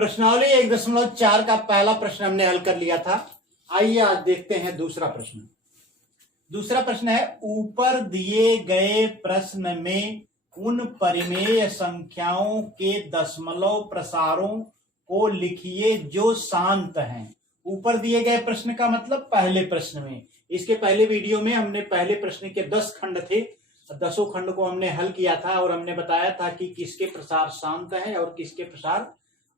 प्रश्नावली 1.4 का पहला प्रश्न हमने हल कर लिया था। आइए आज देखते हैं दूसरा प्रश्न। दूसरा प्रश्न है, ऊपर दिए गए प्रश्न में उन परिमेय संख्याओं के दशमलव प्रसारों को लिखिए जो शांत हैं। ऊपर दिए गए प्रश्न का मतलब पहले प्रश्न में। इसके पहले वीडियो में हमने पहले प्रश्न के 10 खंड थे, 10 खंड को हमने हल किया था और हमने बताया था कि किसके प्रसार शांत हैं और किसके प्रसार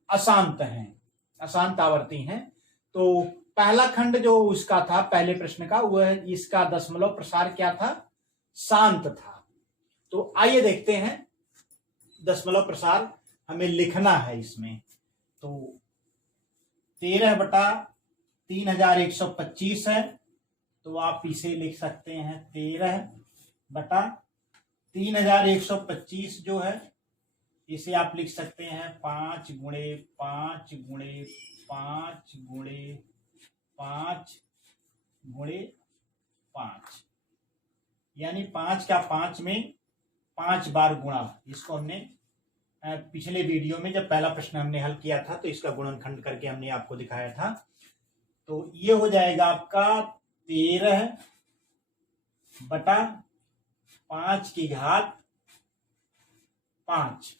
अशांत हैं, अशांत आवर्ती हैं। तो पहला खंड जो उसका था पहले प्रश्न का, वह इसका दशमलव प्रसार क्या था? शांत था। तो आइए देखते हैं दशमलव प्रसार हमें लिखना है इसमें। तो 13/3125 है, तो आप इसे लिख सकते हैं 13/3125 जो है इसे आप लिख सकते हैं 5 गुणे 5 गुणे 5 गुणे 5 गुणे 5, यानी 5 का 5 में 5 बार गुणा। इसको हमने पिछले वीडियो में जब पहला प्रश्न हमने हल किया था तो इसका गुणनखंड करके हमने आपको दिखाया था। तो ये हो जाएगा आपका 13/5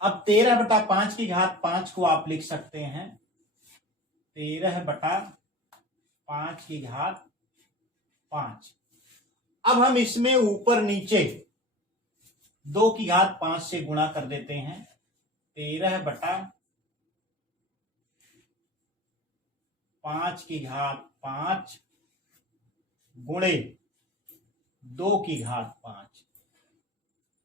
अब 13/5 को आप लिख सकते हैं 13/5। अब हम इसमें ऊपर नीचे 2/5 से गुणा कर देते हैं। 13/5 गुणे 2/5,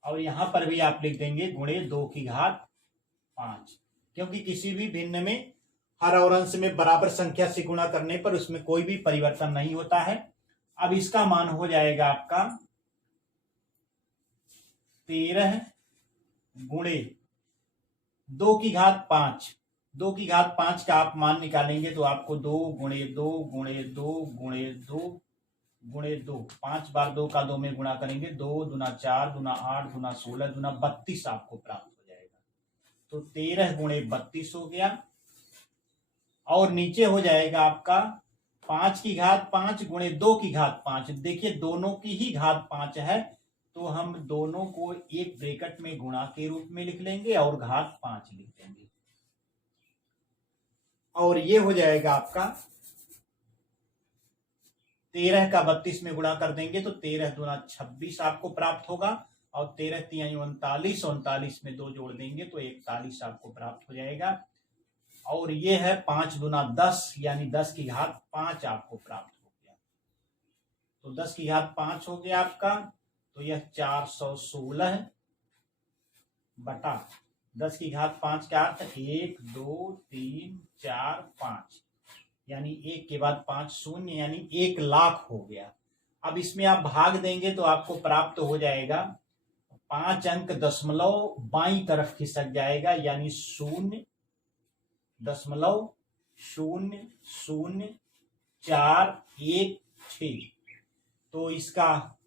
और यहां पर भी आप लिख देंगे गुणे 2/5, क्योंकि किसी भी भिन्न में हर और अंश में बराबर संख्या से गुणा करने पर उसमें कोई भी परिवर्तन नहीं होता है। अब इसका मान हो जाएगा आपका 13 गुणे 2/5। 2/5 का आप मान निकालेंगे तो आपको 2 गुणे 2 गुणे 2 गुणे 2 गुणे 2, 5 बार 2 का 2 में गुणा करेंगे, 2 दूना 4 दूना 8 दूना 16 दूना 32 आपको प्राप्त हो जाएगा। तो 13 गुणे 32 हो गया। और नीचे हो जाएगा आपका 5/5 गुणे 2/5। देखिए दोनों की ही घात 5 है, तो हम दोनों को एक ब्रैकेट में गुणा के रूप में लिख लेंगे और घात 5 लिख देंगे। और ये हो जाएगा आपका 13 का 32 में गुणा कर देंगे तो 13 दूना 26 आपको प्राप्त होगा, और 13 तिहाई 39, 39 में 2 जोड़ देंगे तो 41 आपको प्राप्त हो जाएगा। और ये है 5 दूना 10, यानी 10/5 आपको प्राप्त हो गया। तो 10/5 हो गया आपका, तो यह 416 बटा 10/5 का अर्थ 1 2 3 4 5, यानी 1 के बाद 5 शून्य, यानी 1,00,000 हो गया। अब इसमें आप भाग देंगे तो आपको प्राप्त हो जाएगा 5 अंक दशमलव बाईं तरफ खिसक जाएगा, यानी 0.00416। तो इसका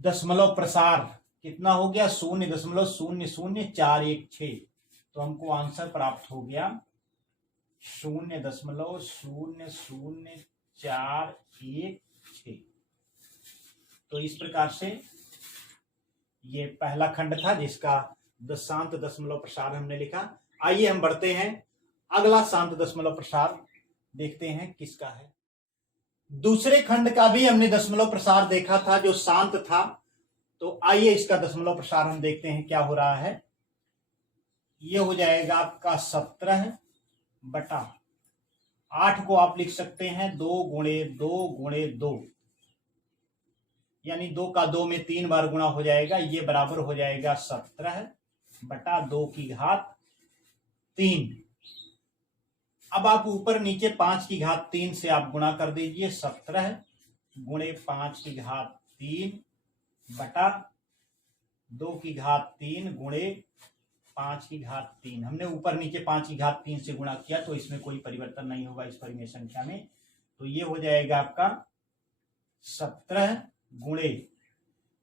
दशमलव प्रसार कितना हो गया? 0.00416। तो हमको आंसर प्राप्त हो गया 0.00416। तो इस प्रकार से ये पहला खंड था जिसका शांत दशमलव प्रसार हमने लिखा। आइए हम बढ़ते हैं, अगला शांत दशमलव प्रसार देखते हैं किसका है। दूसरे खंड का भी हमने दशमलव प्रसार देखा था जो शांत था। तो आइए इसका दशमलव प्रसार हम देखते हैं क्या हो रहा है। ये हो जाएगा आपका 17/8 को आप लिख सकते हैं 2 गुणे 2 गुणे 2, यानी 2 का 2 में 3 बार गुणा हो जाएगा। ये बराबर हो जाएगा 17/2/3। अब आप ऊपर नीचे 5/3 से आप गुणा कर दीजिए। 17 गुणे 5/3 बटा 2/3 गुणे 5/3। हमने ऊपर नीचे 5/3 से गुणा किया तो इसमें कोई परिवर्तन नहीं होगा इस परिमेय संख्या में। तो ये हो जाएगा आपका 17 गुणे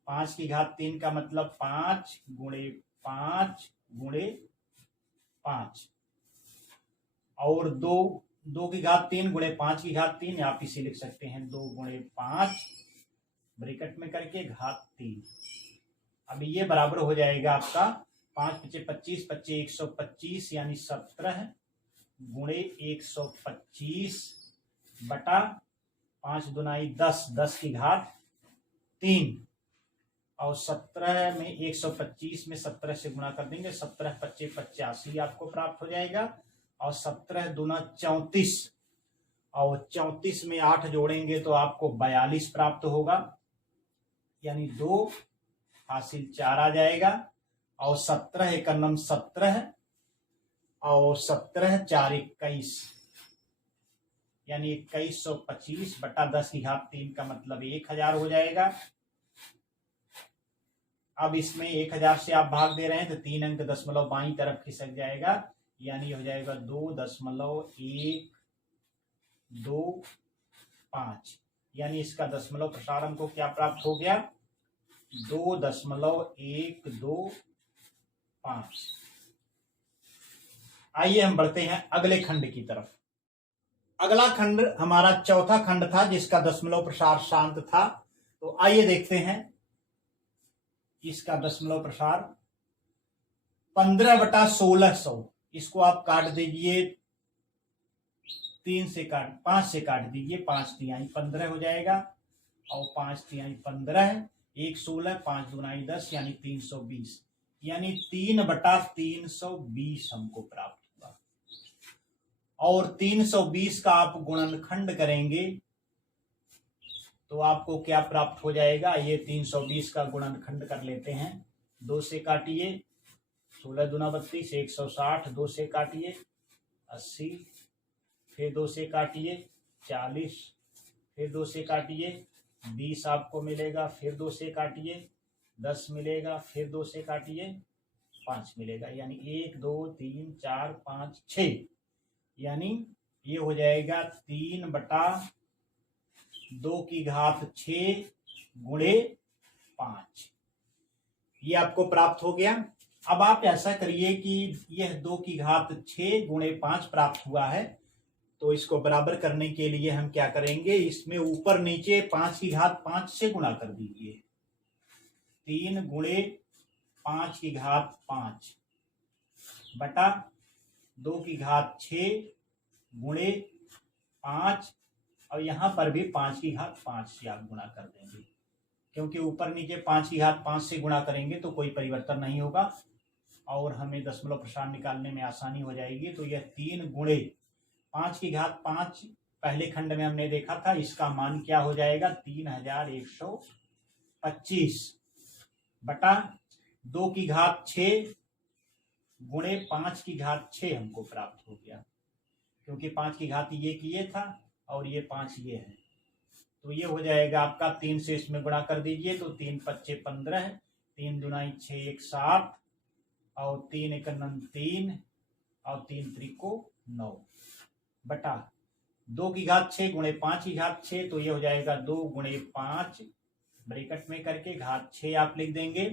5/3 का मतलब 5 गुणे 5 गुणे 5 और 2 की घात 3 गुणे 5 की घात 3, आप इसे लिख सकते हैं 2 गुणे 5 ब्रैकेट में करके घात 3। अब ये बराबर हो जाएगा आपका 5 पचे 25, 25 125 यानी 17 गुणे 125 बटा 5 दुनाई 10, 10 की घात 3 और 17 में 125 में 17 से गुणा कर देंगे, 17 पच्चे 85 आपको प्राप्त हो जाएगा और 17 दूना 34 और 34 में 8 जोड़ेंगे तो आपको 42 प्राप्त होगा, यानी 2 हासिल 4 आ जाएगा और 17 एकन्नम 17 और 17 4 21 यानी 2125 बटा 10 की घात 3 का मतलब 1000 हो जाएगा। अब इसमें 1000 से आप भाग दे रहे हैं तो 3 अंक दशमलव बाईं तरफ खिसक जाएगा, यानी हो जाएगा 2.125, यानी इसका दशमलव प्रसार हमको क्या प्राप्त हो गया 2.125। आइए हम बढ़ते हैं अगले खंड की तरफ। अगला खंड हमारा चौथा खंड था जिसका दशमलव प्रसार शांत था। तो आइए देखते हैं इसका दशमलव प्रसार 15/1600। इसको आप काट दीजिए 5 से काट दीजिए, 5 तिहाई 15 हो जाएगा और 5 तिहाई 15 1 16 5 दुनाई 10 यानी 320, यानी 3/320 हमको प्राप्त हुआ। और 320 का आप गुणनखंड करेंगे तो आपको क्या प्राप्त हो जाएगा, ये 320 का गुणनखंड कर लेते हैं। 2 से काटिए 16 दूना 32, 160, 2 से काटिए 80, फिर 2 से काटिए 40, फिर 2 से काटिए 20 आपको मिलेगा, फिर 2 से काटिए 10 मिलेगा, फिर 2 से काटिए 5 मिलेगा, यानी 1 2 3 4 5 6, यानी ये हो जाएगा 3/2 की घात 6 गुणे 5। ये आपको प्राप्त हो गया। अब आप ऐसा करिए कि यह 2 की घात 6 गुणे 5 प्राप्त हुआ है, तो इसको बराबर करने के लिए हम क्या करेंगे, इसमें ऊपर नीचे 5 की घात 5 से गुणा कर दीजिए। 3 गुणे 5 की घात 5 बटा 2 की घात 6 गुणे 5 और यहां पर भी 5 की घात 5 से आप गुणा कर देंगे, क्योंकि ऊपर नीचे 5 की घात 5 से गुणा करेंगे तो कोई परिवर्तन नहीं होगा और हमें दशमलव प्रसार निकालने में आसानी हो जाएगी। तो यह 3 गुणे 5 की घात 5 पहले खंड में हमने देखा था, इसका मान क्या हो जाएगा 3125 बटा 2 की घात 6 गुणे 5 की घात 6 हमको प्राप्त हो गया, क्योंकि 5 की घात ये किए था और ये 5 ये है, तो ये हो जाएगा आपका 3 से इसमें गुणा कर दीजिए तो 3 पच्चे 15, 3 दुनाई 6 1 7 और 3 एकन्नम 3 और 3 त्रिको 9 बटा 2 की घात 6 गुणे 5 की घात 6, तो ये हो जाएगा 2 गुणे 5 ब्रैकेट में करके घात 6 आप लिख देंगे,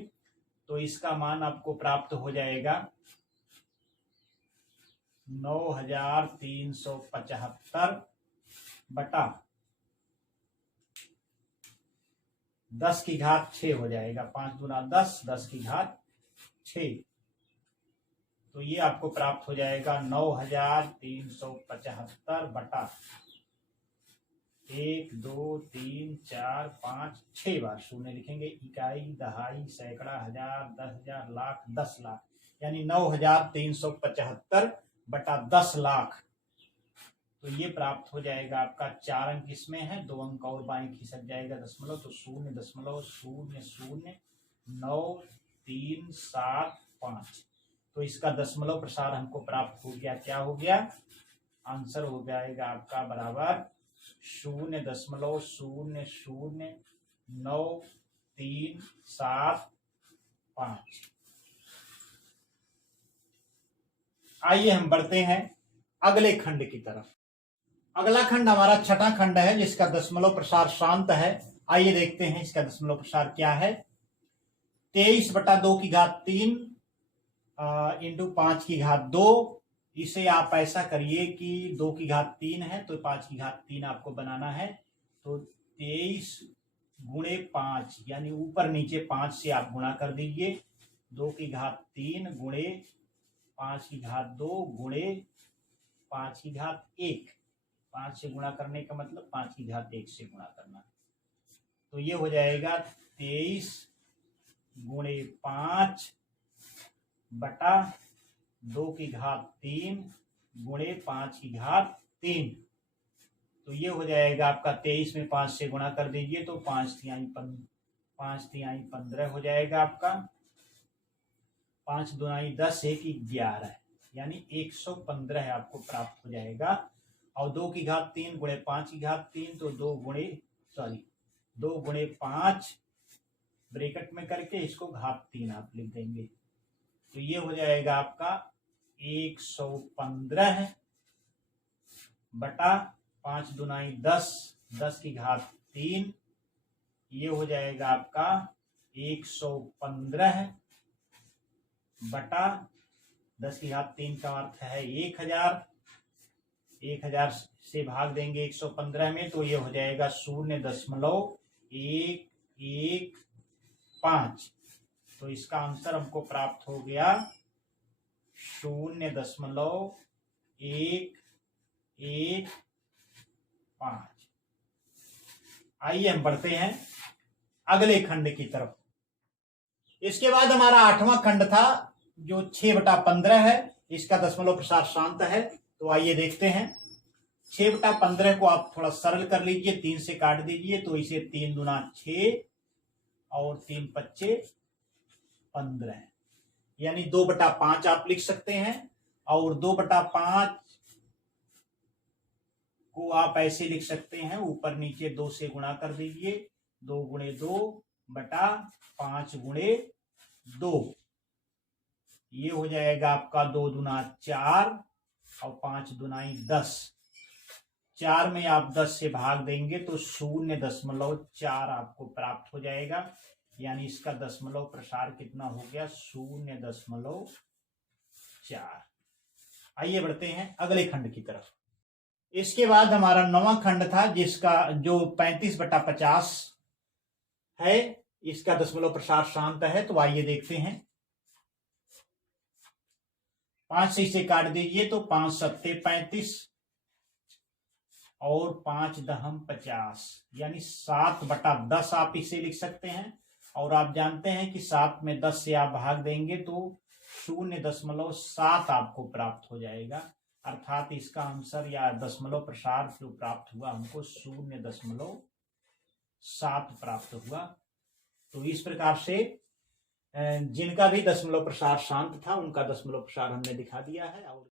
तो इसका मान आपको प्राप्त हो जाएगा 9375 बटा 10 की घात 6 हो जाएगा, 5 दूना 10, 10 की घात 6, तो ये आपको प्राप्त हो जाएगा 9375 बटा 1 2 3 4 5 6 बार शून्य लिखेंगे, इकाई दहाई सैकड़ा हजार 10,000 लाख 10 लाख, यानी 9375 बटा 10 लाख। तो ये प्राप्त हो जाएगा आपका 4 अंक इसमें है, 2 अंक और बाएं खिसक जाएगा दशमलव, तो 0.0009375। तो इसका दशमलव प्रसार हमको प्राप्त हो गया, क्या हो गया, आंसर हो जाएगा आपका बराबर 0.00937 आइए हम बढ़ते हैं अगले खंड की तरफ। अगला खंड हमारा छठा खंड है जिसका दशमलव प्रसार शांत है। आइए देखते हैं इसका दशमलव प्रसार क्या है। 23/2 की घात 3 इंटू 5 की घात 2। इसे आप ऐसा करिए कि 2 की घात 3 है तो 5 की घात 3 आपको बनाना है। तो 23 गुणे 5 यानी ऊपर नीचे 5 से आप गुणा कर दीजिए। 2 की घात 3 गुणे 5 की घात 2 गुणे 5 की घात 1। 5 से गुणा करने का मतलब 5 की घात 1 से गुणा करना। तो ये हो जाएगा 23 गुणे 5 बटा 2 की घात 3 गुणे 5 की घात 3। तो ये हो जाएगा आपका 23 में 5 से गुणा कर दीजिए तो 5 तिहाई 15 हो जाएगा आपका। 5 दुनाई 10 1 11 यानी 115 आपको प्राप्त हो जाएगा। और 2 की घात 3 गुणे 5 की घात 3 तो 2 गुणे 5 ब्रैकेट में करके इसको घात 3 आप लिख देंगे। तो ये हो जाएगा आपका 115 बटा 5 दुनाई 10 10 की घात 3। ये हो जाएगा आपका 115 बटा 10 की घात 3 का अर्थ है 1000। 1000 से भाग देंगे 115 में तो ये हो जाएगा 0.115। तो इसका आंसर हमको प्राप्त हो गया 0.115। आइए हम बढ़ते हैं अगले खंड की तरफ। इसके बाद हमारा 8वां खंड था जो 6/15 है। इसका दशमलव प्रसार शांत है। तो आइए देखते हैं। 6/15 को आप थोड़ा सरल कर लीजिए, 3 से काट दीजिए तो इसे 3 दूना 6 और 3 पच्चे 15 यानी 2/5 आप लिख सकते हैं। और 2/5 को आप ऐसे लिख सकते हैं, ऊपर नीचे 2 से गुणा कर दीजिए। 2 गुणे 2 बटा 5 गुणे 2। ये हो जाएगा आपका 2 दूना 4 और 5 दुनाई 10। 4 में आप 10 से भाग देंगे तो 0.4 आपको प्राप्त हो जाएगा। यानी इसका दशमलव प्रसार कितना हो गया 0.4। आइए बढ़ते हैं अगले खंड की तरफ। इसके बाद हमारा 9वां खंड था जिसका जो 35/50 है। इसका दशमलव प्रसार शांत है। तो आइए देखते हैं। 5 से इसे काट दीजिए तो 5 सत्ते 35 और 5 दहम 50 यानी 7/10 आप इसे लिख सकते हैं। और आप जानते हैं कि 7 में 10 से आप भाग देंगे तो 0.7 आपको प्राप्त हो जाएगा। अर्थात इसका आंसर या दशमलव प्रसार जो प्राप्त हुआ हमको 0.7 प्राप्त हुआ। तो इस प्रकार से जिनका भी दशमलव प्रसार शांत था उनका दशमलव प्रसार हमने दिखा दिया है। और